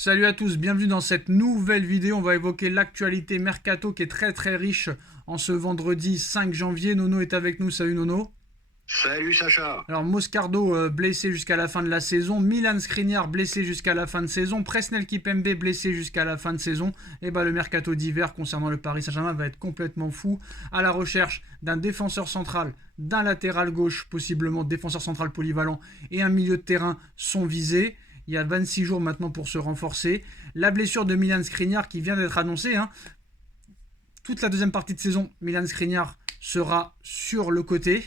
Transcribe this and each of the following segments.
Salut à tous, bienvenue dans cette nouvelle vidéo. On va évoquer l'actualité mercato qui est très très riche en ce vendredi 5 janvier. Nono est avec nous, salut Nono. Salut Sacha. Alors Moscardo blessé jusqu'à la fin de la saison, Milan Skriniar blessé jusqu'à la fin de saison, Presnel Kimpembe blessé jusqu'à la fin de saison. Et le mercato d'hiver concernant le Paris Saint-Germain va être complètement fou, à la recherche d'un défenseur central, d'un latéral gauche, possiblement défenseur central polyvalent, et un milieu de terrain sont visés. Il y a 26 jours maintenant pour se renforcer. La blessure de Milan Skriniar qui vient d'être annoncée. Toute la deuxième partie de saison, Milan Skriniar sera sur le côté.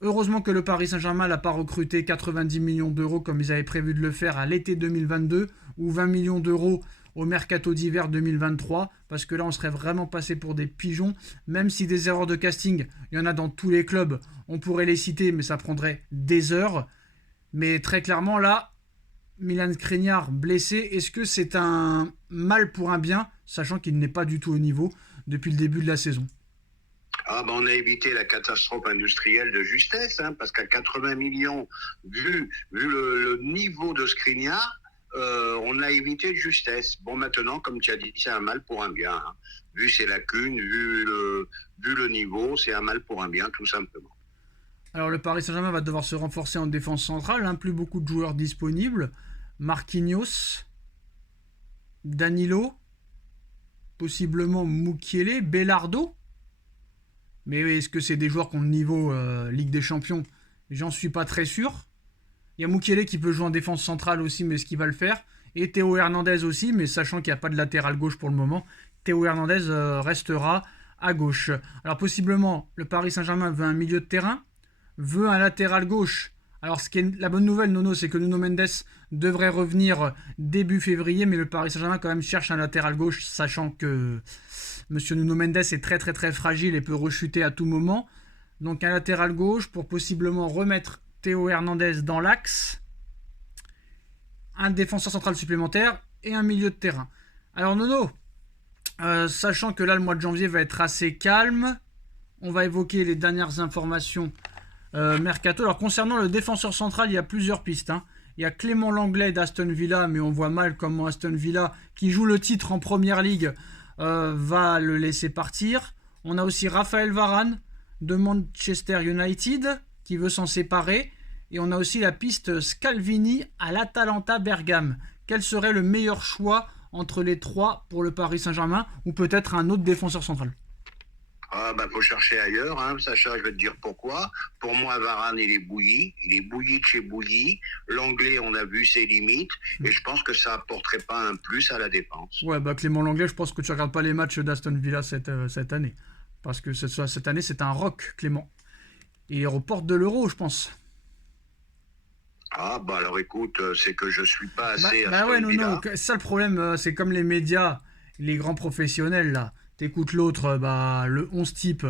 Heureusement que le Paris Saint-Germain n'a pas recruté 90 millions d'euros comme ils avaient prévu de le faire à l'été 2022 ou 20 millions d'euros au mercato d'hiver 2023, parce que là on serait vraiment passé pour des pigeons. Même si des erreurs de casting, il y en a dans tous les clubs, on pourrait les citer, mais ça prendrait des heures. Mais très clairement là, Milan Skriniar blessé, est-ce que c'est un mal pour un bien, sachant qu'il n'est pas du tout au niveau depuis le début de la saison? On a évité la catastrophe industrielle de justesse, parce qu'à 80 millions, vu le niveau de Skriniar, on a évité de justesse. Bon, maintenant, comme tu as dit, c'est un mal pour un bien. Vu ses lacunes, vu le niveau, c'est un mal pour un bien, tout simplement. Alors le Paris Saint-Germain va devoir se renforcer en défense centrale, plus beaucoup de joueurs disponibles. Marquinhos, Danilo, possiblement Mukiele, Belardo. Mais est-ce que c'est des joueurs qui ont le niveau Ligue des Champions? J'en suis pas très sûr. Il y a Mukiele qui peut jouer en défense centrale aussi, mais est-ce qu'il va le faire? Et Théo Hernandez aussi, mais sachant qu'il n'y a pas de latéral gauche pour le moment, Théo Hernandez restera à gauche. Alors possiblement, le Paris Saint-Germain veut un milieu de terrain, veut un latéral gauche. Alors ce qui est la bonne nouvelle, Nono, c'est que Nuno Mendes devrait revenir début février, mais le Paris Saint-Germain quand même cherche un latéral gauche, sachant que Monsieur Nuno Mendes est très très très fragile et peut rechuter à tout moment. Donc un latéral gauche pour possiblement remettre Théo Hernandez dans l'axe, un défenseur central supplémentaire et un milieu de terrain. Alors Nono, sachant que là le mois de janvier va être assez calme, on va évoquer les dernières informations mercato. Alors concernant le défenseur central, il y a plusieurs pistes. Il y a Clément Lenglet d'Aston Villa, mais on voit mal comment Aston Villa, qui joue le titre en Première Ligue, va le laisser partir. On a aussi Raphaël Varane de Manchester United qui veut s'en séparer. Et on a aussi la piste Scalvini à l'Atalanta Bergame. Quel serait le meilleur choix entre les trois pour le Paris Saint-Germain, ou peut-être un autre défenseur central? Faut chercher ailleurs, Sacha, je vais te dire pourquoi. Pour moi, Varane, il est bouilli de chez bouilli. L'anglais, on a vu ses limites, et je pense que ça apporterait pas un plus à la défense. Ouais, Clément Lenglet, je pense que tu regardes pas les matchs d'Aston Villa cette année, parce que cette année c'est un rock, Clément. Et il reporte de l'Euro, je pense. Alors écoute, c'est que je suis pas assez Ouais, Aston non, Villa. ça le problème, c'est comme les médias, les grands professionnels là. T'écoutes l'autre, le 11 type,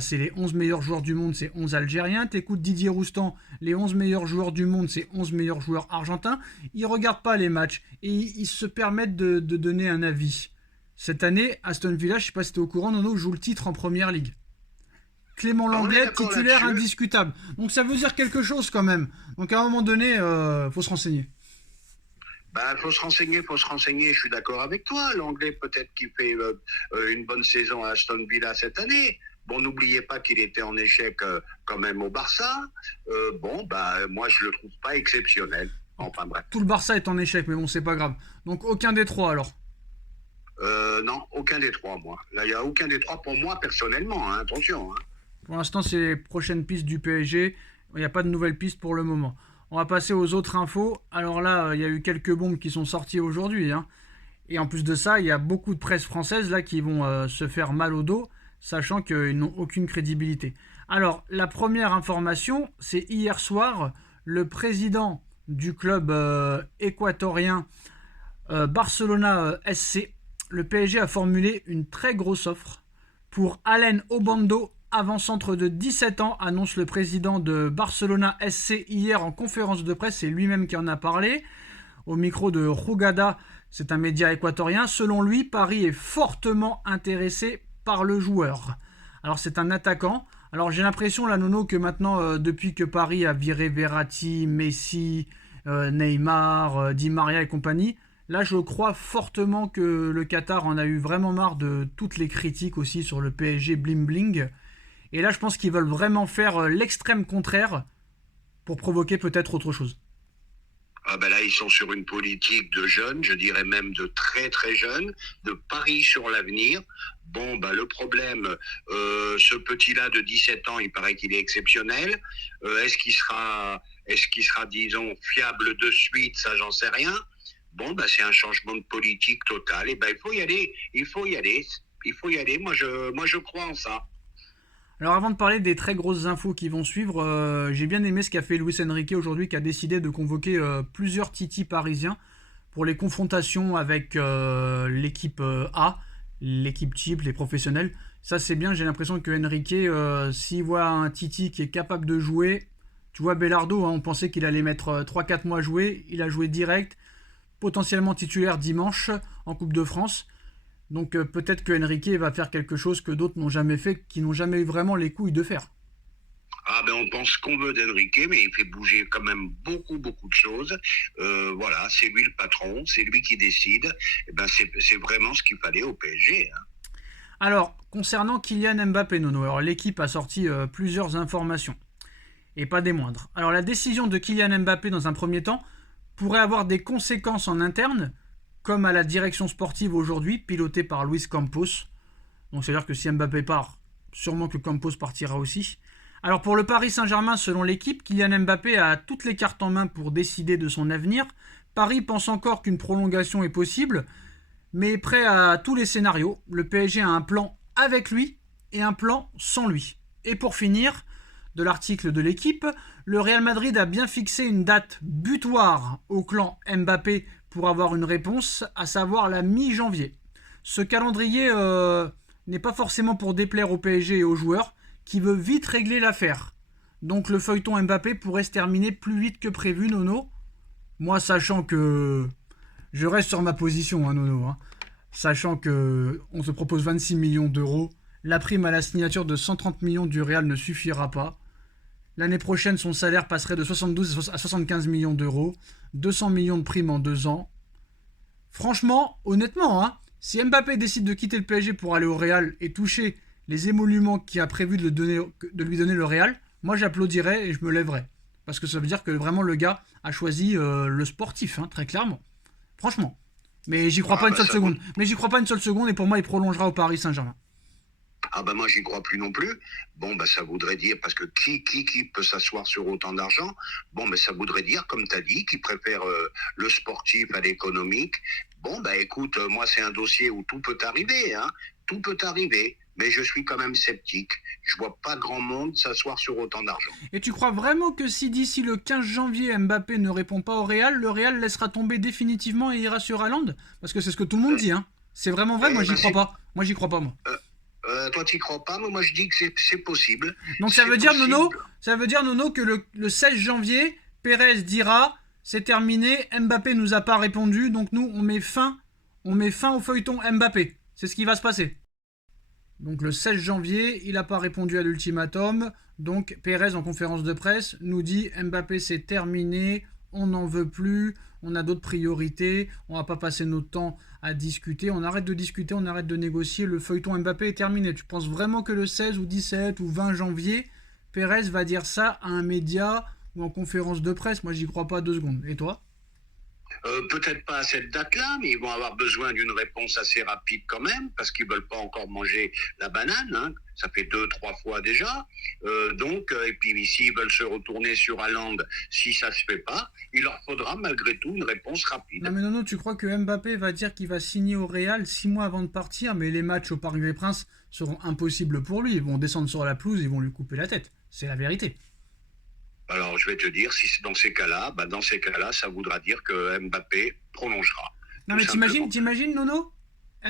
c'est les 11 meilleurs joueurs du monde, c'est 11 Algériens. T'écoutes Didier Roustan, les 11 meilleurs joueurs du monde, c'est 11 meilleurs joueurs argentins. Ils regardent pas les matchs et ils se permettent de donner un avis. Cette année, Aston Villa, je sais pas si t'es au courant, Nono joue le titre en Première Ligue. Clément Lenglet, titulaire indiscutable. Donc ça veut dire quelque chose quand même. Donc à un moment donné, faut se renseigner. Faut se renseigner, je suis d'accord avec toi. L'anglais, peut-être qu'il fait une bonne saison à Aston Villa cette année. Bon, n'oubliez pas qu'il était en échec quand même au Barça. Moi, je le trouve pas exceptionnel. Enfin bref. Tout le Barça est en échec, mais bon, c'est pas grave. Donc aucun des trois alors? Non, aucun des trois, moi. Là, il n'y a aucun des trois pour moi, personnellement, attention. Pour l'instant, c'est les prochaines pistes du PSG. Il n'y a pas de nouvelles pistes pour le moment. On va passer aux autres infos. Alors là, il y a eu quelques bombes qui sont sorties aujourd'hui. Et en plus de ça, il y a beaucoup de presse française là qui vont se faire mal au dos, sachant qu'ils n'ont aucune crédibilité. Alors, la première information, c'est hier soir, le président du club équatorien Barcelona SC, le PSG a formulé une très grosse offre pour Alen Obando, avant-centre de 17 ans, annonce le président de Barcelona SC hier en conférence de presse. C'est lui-même qui en a parlé au micro de Jugada, c'est un média équatorien. Selon lui, Paris est fortement intéressé par le joueur. Alors c'est un attaquant. Alors j'ai l'impression là, Nono, que maintenant, depuis que Paris a viré Verratti, Messi, Neymar, Di Maria et compagnie, Là, je crois fortement que le Qatar en a eu vraiment marre de toutes les critiques aussi sur le PSG bling bling. Et là, je pense qu'ils veulent vraiment faire l'extrême contraire pour provoquer peut-être autre chose. Ah ben là, ils sont sur une politique de jeunes, je dirais même de très très jeunes, de pari sur l'avenir. Bon, ben le problème, ce petit-là de 17 ans, il paraît qu'il est exceptionnel. Est-ce qu'il sera, disons, fiable de suite? Ça, j'en sais rien. Bon, ben c'est un changement de politique total. Et ben il faut y aller, il faut y aller, il faut y aller. Moi, je crois en ça. Alors avant de parler des très grosses infos qui vont suivre, j'ai bien aimé ce qu'a fait Luis Enrique aujourd'hui, qui a décidé de convoquer plusieurs titis parisiens pour les confrontations avec l'équipe A, l'équipe type, les professionnels. Ça c'est bien, j'ai l'impression que Enrique, s'il voit un titi qui est capable de jouer, tu vois Belardo, hein, on pensait qu'il allait mettre 3-4 mois à jouer, il a joué direct, potentiellement titulaire dimanche en Coupe de France. Donc peut-être que Enrique va faire quelque chose que d'autres n'ont jamais fait, qui n'ont jamais eu vraiment les couilles de faire. Ah ben on pense qu'on veut d'Enrique, mais il fait bouger quand même beaucoup beaucoup de choses. Voilà, c'est lui le patron, c'est lui qui décide. Et ben c'est vraiment ce qu'il fallait au PSG. Hein. Alors, concernant Kylian Mbappé, Nono, alors l'équipe a sorti plusieurs informations, et pas des moindres. Alors la décision de Kylian Mbappé dans un premier temps pourrait avoir des conséquences en interne, comme à la direction sportive aujourd'hui, pilotée par Luis Campos. Donc c'est-à-dire que si Mbappé part, sûrement que Campos partira aussi. Alors pour le Paris Saint-Germain, selon l'équipe, Kylian Mbappé a toutes les cartes en main pour décider de son avenir. Paris pense encore qu'une prolongation est possible, mais est prêt à tous les scénarios. Le PSG a un plan avec lui et un plan sans lui. Et pour finir, de l'article de l'équipe, le Real Madrid a bien fixé une date butoir au clan Mbappé pour avoir une réponse, à savoir la mi-janvier. Ce calendrier n'est pas forcément pour déplaire au PSG et aux joueurs, qui veut vite régler l'affaire. Donc le feuilleton Mbappé pourrait se terminer plus vite que prévu, Nono. Moi, sachant que je reste sur ma position, hein, Nono. Hein. Sachant que on se propose 26 millions d'euros, la prime à la signature de 130 millions du Real ne suffira pas. L'année prochaine, son salaire passerait de 72 à 75 millions d'euros, 200 millions de primes en 2 ans. Franchement, honnêtement, hein, si Mbappé décide de quitter le PSG pour aller au Real et toucher les émoluments qu'il a prévu de lui donner le Real, moi j'applaudirais et je me lèverais. Parce que ça veut dire que vraiment le gars a choisi le sportif, hein, très clairement. Franchement. Mais j'y crois pas une seule seconde. Mais j'y crois pas une seule seconde et pour moi il prolongera au Paris Saint-Germain. Ah ben moi j'y crois plus non plus. Bon ben ça voudrait dire, parce que qui peut s'asseoir sur autant d'argent? Bon ben ça voudrait dire, comme tu as dit, qu'il préfère le sportif à l'économique. Bon ben écoute, moi c'est un dossier où tout peut arriver, hein. Tout peut arriver, mais je suis quand même sceptique. Je vois pas grand monde s'asseoir sur autant d'argent. Et tu crois vraiment que si d'ici le 15 janvier Mbappé ne répond pas au Real, le Real laissera tomber définitivement et ira sur Haaland? Parce que c'est ce que tout le monde dit, hein. C'est vraiment vrai? Moi j'y crois pas. Moi j'y crois pas, moi. Toi, tu crois pas, mais moi je dis que c'est possible. Donc ça veut dire, Nono, que le 16 janvier, Pérez dira c'est terminé, Mbappé nous a pas répondu, donc nous on met fin au feuilleton Mbappé. C'est ce qui va se passer. Donc le 16 janvier, il n'a pas répondu à l'ultimatum, donc Pérez en conférence de presse nous dit Mbappé c'est terminé, on n'en veut plus, on a d'autres priorités, on va pas passer notre temps à discuter, on arrête de discuter, on arrête de négocier, le feuilleton Mbappé est terminé. Tu penses vraiment que le 16 ou 17 ou 20 janvier, Pérez va dire ça à un média ou en conférence de presse? Moi j'y crois pas 2 secondes. Et toi? Peut-être pas à cette date-là, mais ils vont avoir besoin d'une réponse assez rapide quand même, parce qu'ils veulent pas encore manger la banane, hein. Ça fait 2-3 fois déjà. Et puis s'ils veulent se retourner sur Haaland, si ça se fait pas, il leur faudra malgré tout une réponse rapide. Non mais non, tu crois que Mbappé va dire qu'il va signer au Real 6 mois avant de partir, mais les matchs au Parc des Princes seront impossibles pour lui. Ils vont descendre sur la pelouse, ils vont lui couper la tête. C'est la vérité. Alors, je vais te dire, si c'est dans ces cas-là, ça voudra dire que Mbappé prolongera. Non mais t'imagines, Nono,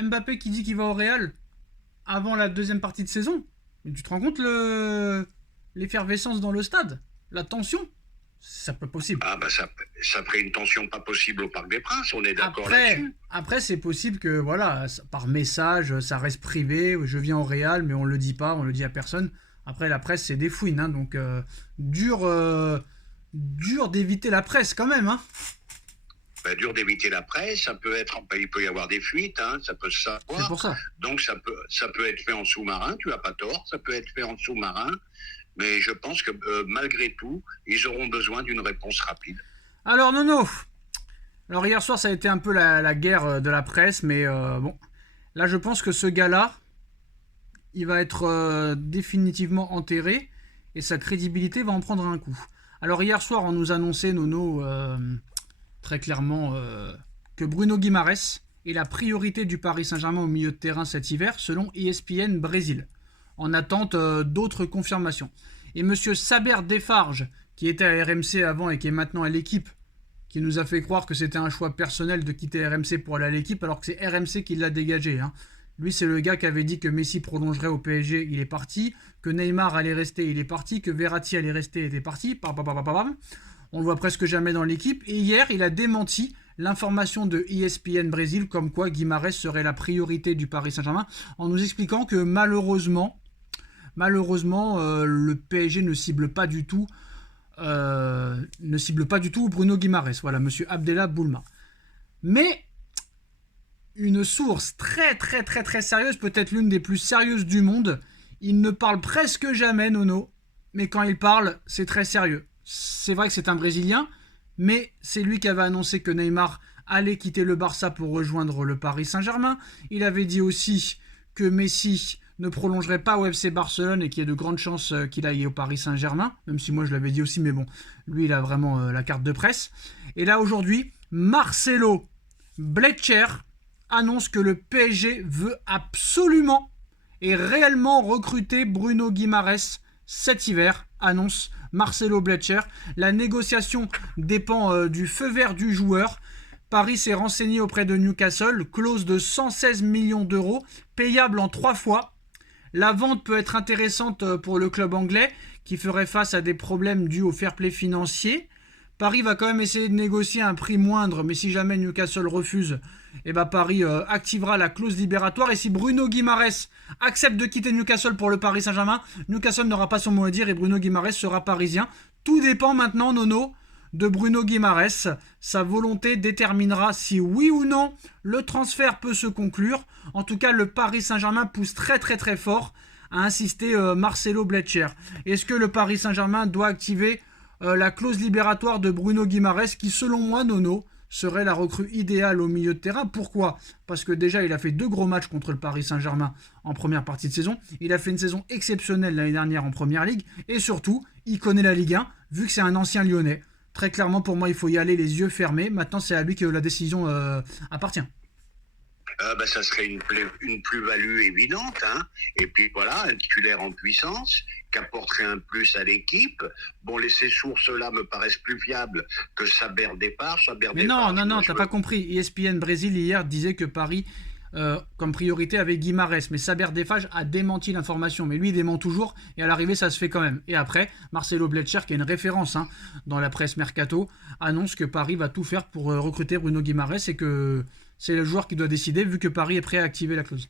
Mbappé qui dit qu'il va au Real avant la deuxième partie de saison. Mais tu te rends compte l'effervescence dans le stade? La tension? Ça peut possible. Ah bah ça ferait une tension pas possible au Parc des Princes, on est d'accord là-dessus. Après, c'est possible que, voilà, par message, ça reste privé, je viens au Real, mais on le dit pas, on le dit à personne. Après, la presse, c'est des fouines, hein, donc dur d'éviter la presse quand même. Hein. Ben, dur d'éviter la presse, ça peut être, il peut y avoir des fuites, hein, ça peut se C'est savoir. pour ça. Donc ça peut être fait en sous-marin, tu n'as pas tort, ça peut être fait en sous-marin, mais je pense que malgré tout, ils auront besoin d'une réponse rapide. Alors Nono, alors hier soir ça a été un peu la guerre de la presse, mais bon, là je pense que ce gars-là, il va être définitivement enterré et sa crédibilité va en prendre un coup. Alors hier soir on nous annonçait Nono très clairement que Bruno Guimaraes est la priorité du Paris Saint-Germain au milieu de terrain cet hiver, selon ESPN Brésil, en attente d'autres confirmations. Et monsieur Saber Defarge, qui était à RMC avant et qui est maintenant à l'équipe, qui nous a fait croire que c'était un choix personnel de quitter RMC pour aller à l'équipe, alors que c'est RMC qui l'a dégagé. Hein. Lui, c'est le gars qui avait dit que Messi prolongerait au PSG, il est parti, que Neymar allait rester, il est parti, que Verratti allait rester, il était parti. On le voit presque jamais dans l'équipe. Et hier, il a démenti l'information de ESPN Brésil comme quoi Guimaraes serait la priorité du Paris Saint-Germain en nous expliquant que malheureusement le PSG ne cible pas du tout Bruno Guimaraes. Voilà, monsieur Abdellah Boulma. Mais une source très très très très sérieuse, peut-être l'une des plus sérieuses du monde, il ne parle presque jamais, Nono, mais quand il parle, c'est très sérieux. C'est vrai que c'est un Brésilien, mais c'est lui qui avait annoncé que Neymar allait quitter le Barça pour rejoindre le Paris Saint-Germain. Il avait dit aussi que Messi ne prolongerait pas au FC Barcelone et qu'il y a de grandes chances qu'il aille au Paris Saint-Germain, même si moi je l'avais dit aussi, mais bon, lui il a vraiment la carte de presse. Et là aujourd'hui, Marcelo Blecher annonce que le PSG veut absolument et réellement recruter Bruno Guimaraes cet hiver, annonce Marcelo Blecher. La négociation dépend du feu vert du joueur. Paris s'est renseigné auprès de Newcastle, clause de 116 millions d'euros, payable en 3 fois. La vente peut être intéressante pour le club anglais, qui ferait face à des problèmes dus au fair play financier. Paris va quand même essayer de négocier un prix moindre, mais si jamais Newcastle refuse, Paris activera la clause libératoire. Et si Bruno Guimaraes accepte de quitter Newcastle pour le Paris Saint-Germain, Newcastle n'aura pas son mot à dire et Bruno Guimaraes sera parisien. Tout dépend maintenant, Nono, de Bruno Guimaraes. Sa volonté déterminera si oui ou non le transfert peut se conclure. En tout cas, le Paris Saint-Germain pousse très très très fort à insister Marcelo Blecher. Est-ce que le Paris Saint-Germain doit activer la clause libératoire de Bruno Guimaraes, qui selon moi, Nono, serait la recrue idéale au milieu de terrain. Pourquoi ? Parce que déjà, il a fait 2 gros matchs contre le Paris Saint-Germain en première partie de saison. Il a fait une saison exceptionnelle l'année dernière en Première Ligue. Et surtout, il connaît la Ligue 1, vu que c'est un ancien Lyonnais. Très clairement, pour moi, il faut y aller les yeux fermés. Maintenant, c'est à lui que la décision appartient. Ça serait une plus-value évidente. Hein. Et puis voilà, un titulaire en puissance qui apporterait un plus à l'équipe. Bon, ces sources-là me paraissent plus fiables que Saber Départ. Mais non, t'as pas compris. ESPN Brésil hier disait que Paris, comme priorité, avait Guimaraes. Mais Saber Defage a démenti l'information. Mais lui, il dément toujours. Et à l'arrivée, ça se fait quand même. Et après, Marcelo Blecher, qui est une référence dans la presse Mercato, annonce que Paris va tout faire pour recruter Bruno Guimaraes et que c'est le joueur qui doit décider, vu que Paris est prêt à activer la clause.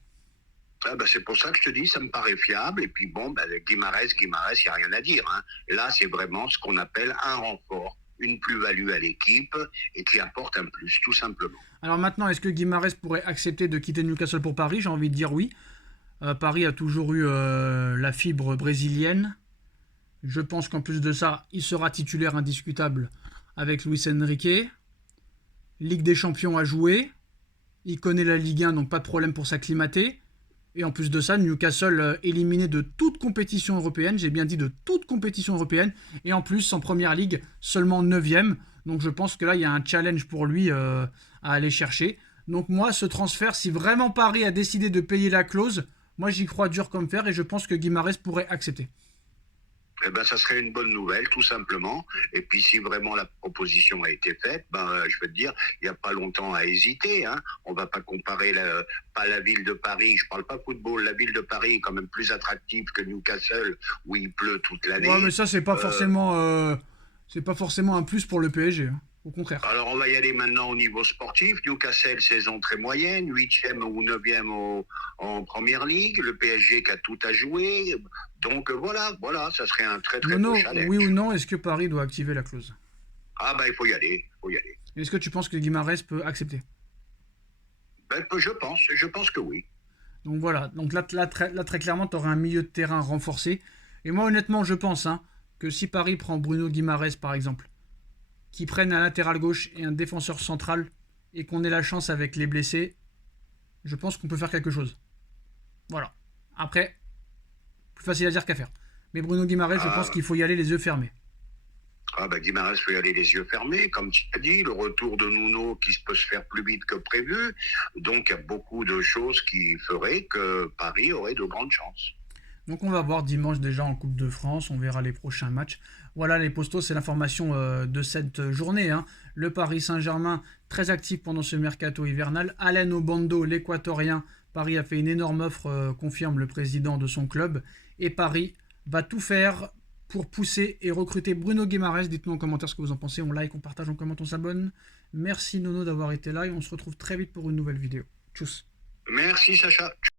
C'est pour ça que je te dis, ça me paraît fiable. Et puis bon, Guimaraes, il n'y a rien à dire. Hein. Là, c'est vraiment ce qu'on appelle un renfort, une plus-value à l'équipe et qui apporte un plus, tout simplement. Alors maintenant, est-ce que Guimaraes pourrait accepter de quitter Newcastle pour Paris ? J'ai envie de dire oui. Paris a toujours eu la fibre brésilienne. Je pense qu'en plus de ça, il sera titulaire indiscutable avec Luis Enrique. Ligue des Champions à jouer. Il connaît la Ligue 1, donc pas de problème pour s'acclimater. Et en plus de ça, Newcastle éliminé de toute compétition européenne. J'ai bien dit de toute compétition européenne. Et en plus, en Première Ligue, seulement 9e. Donc je pense que là, il y a un challenge pour lui à aller chercher. Donc moi, ce transfert, si vraiment Paris a décidé de payer la clause, moi j'y crois dur comme fer et je pense que Guimaraes pourrait accepter. Ça serait une bonne nouvelle, tout simplement. Et puis, si vraiment la proposition a été faite, je veux te dire, il n'y a pas longtemps à hésiter. Hein. On ne va pas comparer pas la ville de Paris, je ne parle pas football, la ville de Paris est quand même plus attractive que Newcastle, où il pleut toute l'année. Ouais, mais ça, c'est pas forcément un plus pour le PSG. Hein. Au contraire. Alors, on va y aller maintenant au niveau sportif. Newcastle, saison très moyenne, 8e ou 9e en Première Ligue. Le PSG qui a tout à jouer. Donc, voilà, ça serait un très, très beau challenge. Oui ou non, est-ce que Paris doit activer la clause ? Il faut y aller, Est-ce que tu penses que Guimarães peut accepter? Ben, je pense que oui. Donc voilà, donc là très clairement, tu aurais un milieu de terrain renforcé. Et moi honnêtement, je pense que si Paris prend Bruno Guimarães par exemple, qui prenne un latéral gauche et un défenseur central, et qu'on ait la chance avec les blessés, je pense qu'on peut faire quelque chose. Voilà. Après, plus facile à dire qu'à faire. Mais Bruno Guimarães, je pense Ah, qu'il faut y aller les yeux fermés. ben Guimarães peut y aller les yeux fermés, comme tu as dit, le retour de Nuno qui peut se faire plus vite que prévu. Donc, il y a beaucoup de choses qui feraient que Paris aurait de grandes chances. Donc on va voir dimanche déjà en Coupe de France, on verra les prochains matchs. Voilà les postos, c'est l'information de cette journée. Le Paris Saint-Germain, très actif pendant ce mercato hivernal. Alain Obando, l'équatorien, Paris a fait une énorme offre, confirme le président de son club. Et Paris va tout faire pour pousser et recruter Bruno Guimarães. Dites-nous en commentaire ce que vous en pensez, on like, on partage, on commente, on s'abonne. Merci Nono d'avoir été là et on se retrouve très vite pour une nouvelle vidéo. Tchuss. Merci Sacha.